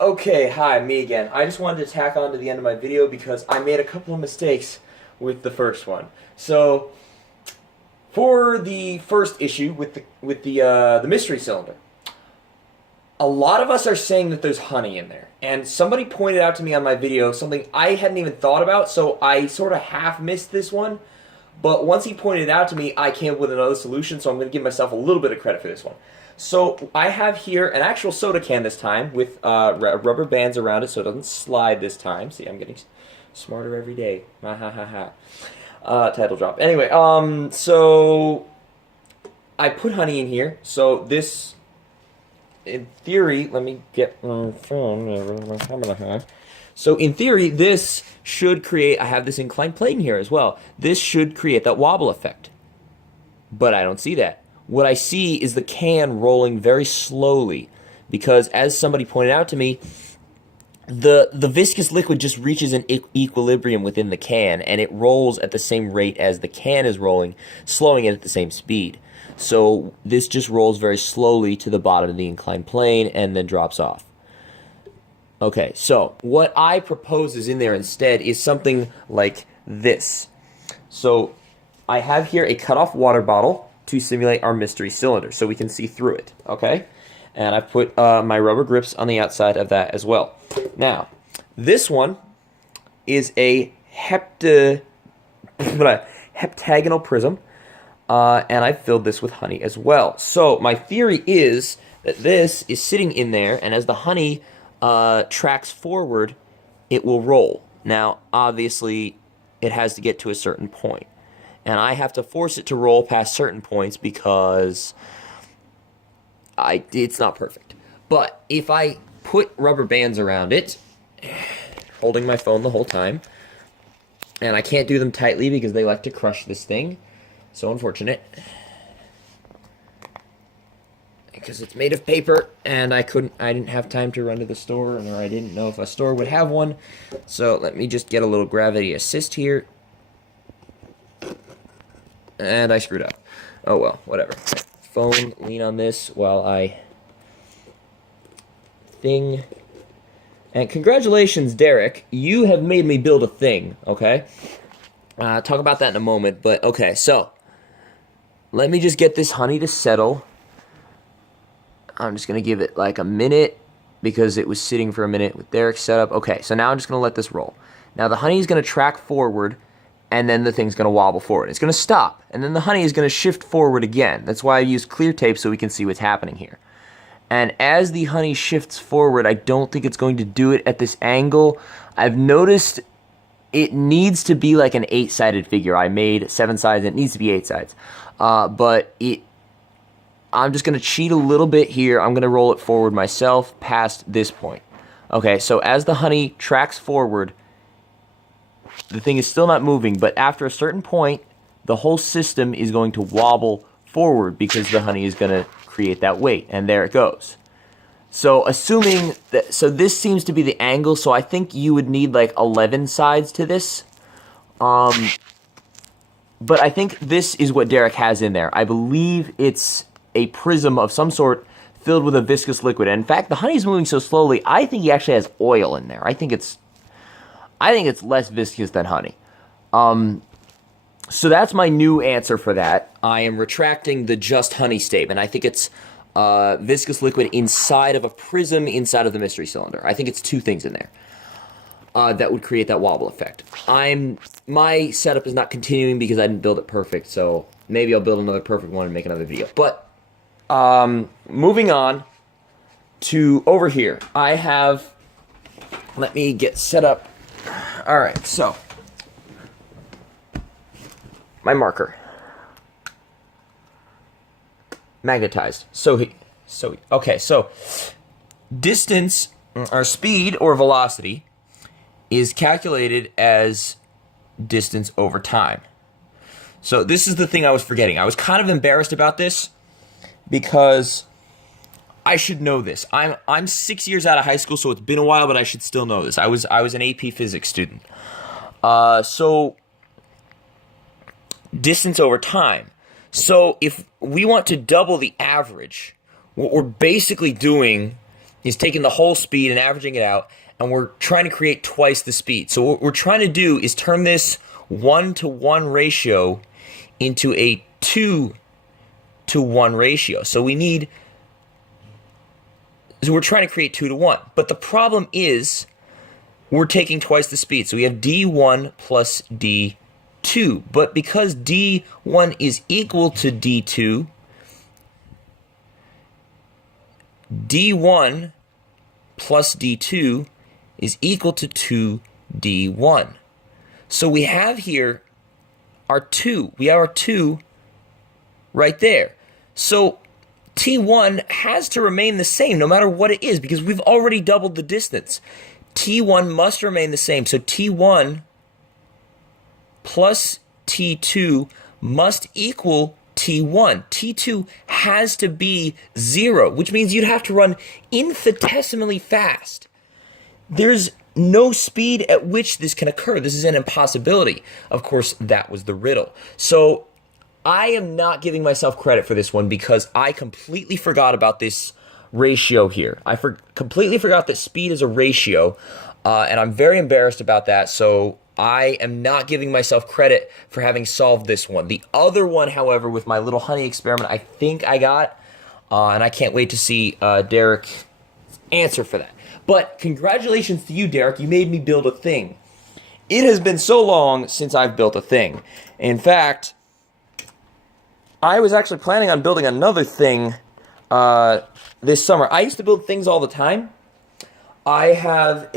Okay, hi, me again. I just wanted to tack on to the end of my video because I made a couple of mistakes with the first one. So, for the first issue with the mystery cylinder, a lot of us are saying that there's honey in there, and somebody pointed out to me on my video something I hadn't even thought about, so I sort of half missed this one. But once he pointed it out to me, I came up with another solution, so I'm going to give myself a little bit of credit for this one. So I have here an actual soda can this time with rubber bands around it so it doesn't slide this time. See, I'm getting smarter every day. Ha ha ha ha. Title drop. Anyway, so I put honey in here. So this, in theory, let me get my phone. So in theory, this should create, I have this inclined plane here as well. This should create that wobble effect. But I don't see that. What I see is the can rolling very slowly because, as somebody pointed out to me, the viscous liquid just reaches an equilibrium within the can, and it rolls at the same rate as the can is rolling, slowing it at the same speed. So this just rolls very slowly to the bottom of the inclined plane and then drops off. Okay, so what I propose is in there instead is something like this. So I have here a cut-off water bottle to simulate our mystery cylinder so we can see through it, okay? And I've put my rubber grips on the outside of that as well. Now, this one is a heptagonal prism, and I've filled this with honey as well. So my theory is that this is sitting in there, and as the honey tracks forward, it will roll. Now, obviously, it has to get to a certain point. And I have to force it to roll past certain points because it's not perfect. But if I put rubber bands around it, holding my phone the whole time, and I can't do them tightly because they like to crush this thing, so unfortunate, because it's made of paper, and I didn't have time to run to the store, or I didn't know if a store would have one. So let me just get a little gravity assist here. And I screwed up. Oh well, whatever. Phone, lean on this while I thing. And congratulations, Derek. You have made me build a thing, okay? Talk about that in a moment, but okay, so let me just get this honey to settle. I'm just going to give it like a minute because it was sitting for a minute with Derek's setup. Okay, so now I'm just going to let this roll. Now the honey is going to track forward, and then the thing's going to wobble forward. It's going to stop, and then the honey is going to shift forward again. That's why I use clear tape so we can see what's happening here. And as the honey shifts forward, I don't think it's going to do it at this angle. I've noticed it needs to be like an 8-sided figure. I made 7 sides, and it needs to be 8 sides. But I'm just going to cheat a little bit here. I'm going to roll it forward myself past this point. Okay, so as the honey tracks forward, the thing is still not moving, but after a certain point, the whole system is going to wobble forward because the honey is going to create that weight, and there it goes. So assuming that, so this seems to be the angle, so I think you would need like 11 sides to this. But I think this is what Derek has in there. I believe it's a prism of some sort filled with a viscous liquid. And in fact, the honey is moving so slowly, I think he actually has oil in there. I think it's less viscous than honey. So that's my new answer for that. I am retracting the just honey statement. I think it's viscous liquid inside of a prism inside of the mystery cylinder. I think it's 2 things in there that would create that wobble effect. My setup is not continuing because I didn't build it perfect, so maybe I'll build another perfect one and make another video. But moving on to over here, I have, let me get set up. All right, so my marker magnetized. Okay, so distance or speed or velocity is calculated as distance over time. So this is the thing I was forgetting. I was kind of embarrassed about this because I should know this. I'm 6 years out of high school, so it's been a while, but I should still know this. I was an AP physics student. So distance over time. So if we want to double the average, what we're basically doing is taking the whole speed and averaging it out, and we're trying to create twice the speed. So what we're trying to do is turn this 1-to-1 ratio into a 2-to-1 ratio. So we're trying to create 2-to-1. But the problem is we're taking twice the speed. So we have d1 plus d2. But because d1 is equal to d2, d1 plus d2 is equal to 2d1. So we have here our 2. We have our 2 right there. So t1 has to remain the same no matter what it is because we've already doubled the distance. t1 must remain the same. So t1 plus t2 must equal t1. t2 has to be 0, which means you'd have to run infinitesimally fast. There's no speed at which this can occur. This is an impossibility. Of course, that was the riddle. So I am not giving myself credit for this one because I completely forgot about this ratio here. I completely forgot that speed is a ratio, and I'm very embarrassed about that. So I am not giving myself credit for having solved this one. The other one, however, with my little honey experiment, I think I got, and I can't wait to see Derek's answer for that. But congratulations to you, Derek. You made me build a thing. It has been so long since I've built a thing. In fact, I was actually planning on building another thing this summer. I used to build things all the time. I have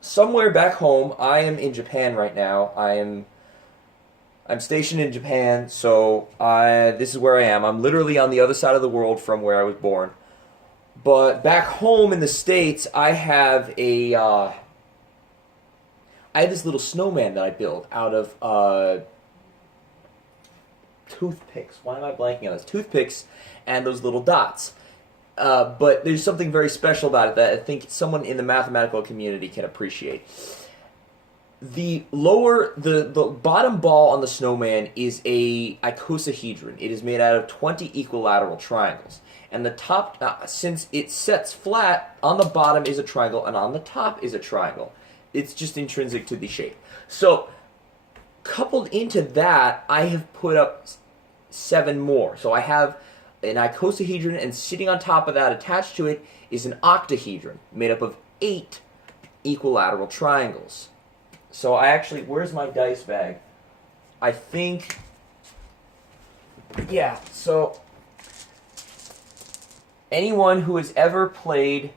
somewhere back home. I am in Japan right now. I'm stationed in Japan, so this is where I am. I'm literally on the other side of the world from where I was born. But back home in the States, I have this little snowman that I built out of toothpicks. Why am I blanking on this? Toothpicks and those little dots. But there's something very special about it that I think someone in the mathematical community can appreciate. The bottom ball on the snowman is a icosahedron. It is made out of 20 equilateral triangles. And the top, since it sets flat, on the bottom is a triangle, and on the top is a triangle. It's just intrinsic to the shape. So, coupled into that, I have put up 7 more. So I have an icosahedron, and sitting on top of that, attached to it, is an octahedron, made up of 8 equilateral triangles. So I actually, where's my dice bag? I think, yeah, so anyone who has ever played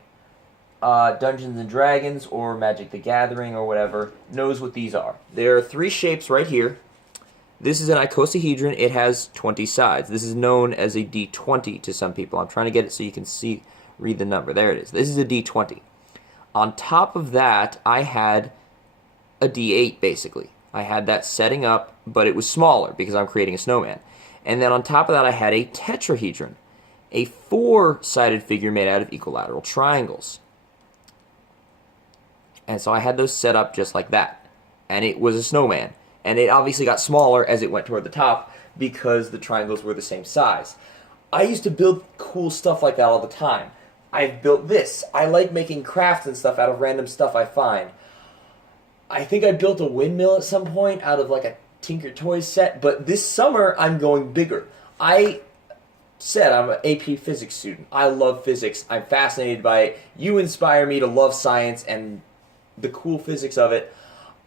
Dungeons and Dragons or Magic the Gathering or whatever knows what these are. There are 3 shapes right here. This is an icosahedron. It has 20 sides. This is known as a D20 to some people. I'm trying to get it so you can read the number. There it is. This is a D20. On top of that, I had a D8, basically. I had that setting up, but it was smaller because I'm creating a snowman. And then on top of that, I had a tetrahedron, a 4-sided figure made out of equilateral triangles. And so I had those set up just like that. And it was a snowman. And it obviously got smaller as it went toward the top because the triangles were the same size. I used to build cool stuff like that all the time. I've built this. I like making crafts and stuff out of random stuff I find. I think I built a windmill at some point out of like a Tinker Toys set, but this summer I'm going bigger. I said I'm an AP physics student. I love physics. I'm fascinated by it. You inspire me to love science and the cool physics of it.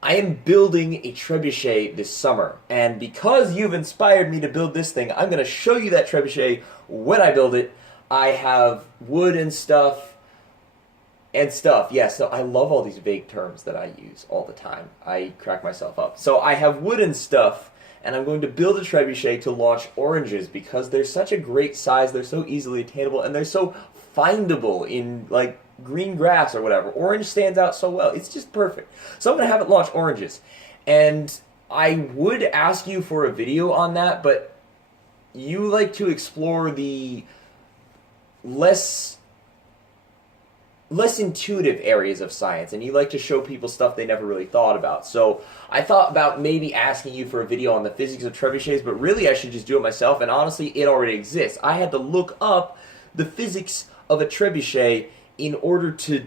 I am building a trebuchet this summer, and because you've inspired me to build this thing, I'm going to show you that trebuchet when I build it. I have wood and stuff. Yeah, so I love all these vague terms that I use all the time. I crack myself up. So I have wood and stuff, and I'm going to build a trebuchet to launch oranges because they're such a great size, they're so easily attainable, and they're so findable in, like, green grass or whatever. Orange stands out so well. It's just perfect. So I'm going to have it launch oranges. And I would ask you for a video on that, but you like to explore the less intuitive areas of science, and you like to show people stuff they never really thought about. So I thought about maybe asking you for a video on the physics of trebuchets, but really I should just do it myself, and honestly, it already exists. I had to look up the physics of a trebuchet in order to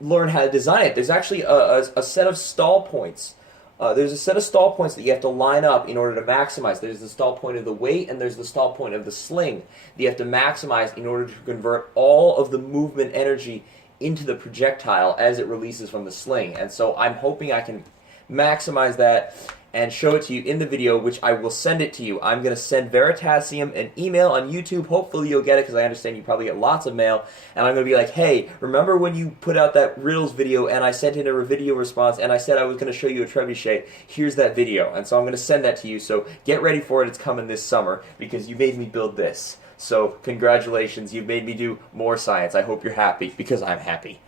learn how to design it. There's actually a set of stall points. There's a set of stall points that you have to line up in order to maximize. There's the stall point of the weight, and there's the stall point of the sling that you have to maximize in order to convert all of the movement energy into the projectile as it releases from the sling. And so I'm hoping I can maximize that and show it to you in the video, which I will send it to you. I'm going to send Veritasium an email on YouTube. Hopefully you'll get it, because I understand you probably get lots of mail. And I'm going to be like, hey, remember when you put out that riddles video and I sent in a video response and I said I was going to show you a trebuchet? Here's that video. And so I'm going to send that to you. So get ready for it. It's coming this summer because you made me build this. So congratulations. You've made me do more science. I hope you're happy, because I'm happy.